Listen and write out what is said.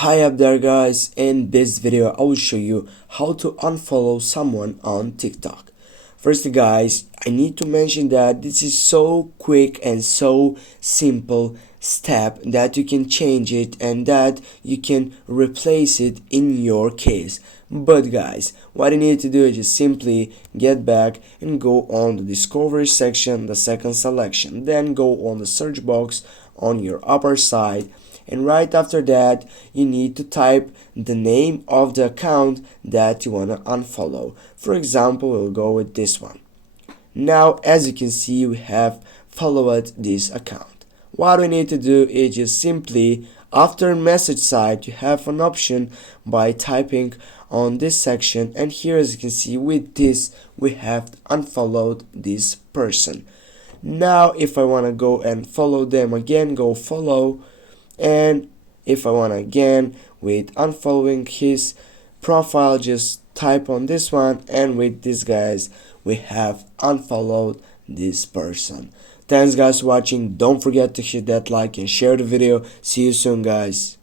Hi up there guys, in this video I will show you how to unfollow someone on TikTok. First guys, I need to mention that this is so quick and so simple step that you can change it and that you can replace it in your case. But guys, what you need to do is just simply get back and go on the discovery section, the second selection, then go on the search box on your upper side, and right after that you need to type the name of the account that you want to unfollow. For example, we'll go with this one. Now as you can see, we have followed this account. What we need to do is just simply after message side you have an option by typing on this section, and here as you can see with this we have unfollowed this person. Now if I want to go and follow them again, go follow, and if I want to again with unfollowing his profile, just type on this one, and with this guys we have unfollowed this person. Thanks guys for watching. Don't forget to hit that like and share the video. See you soon guys.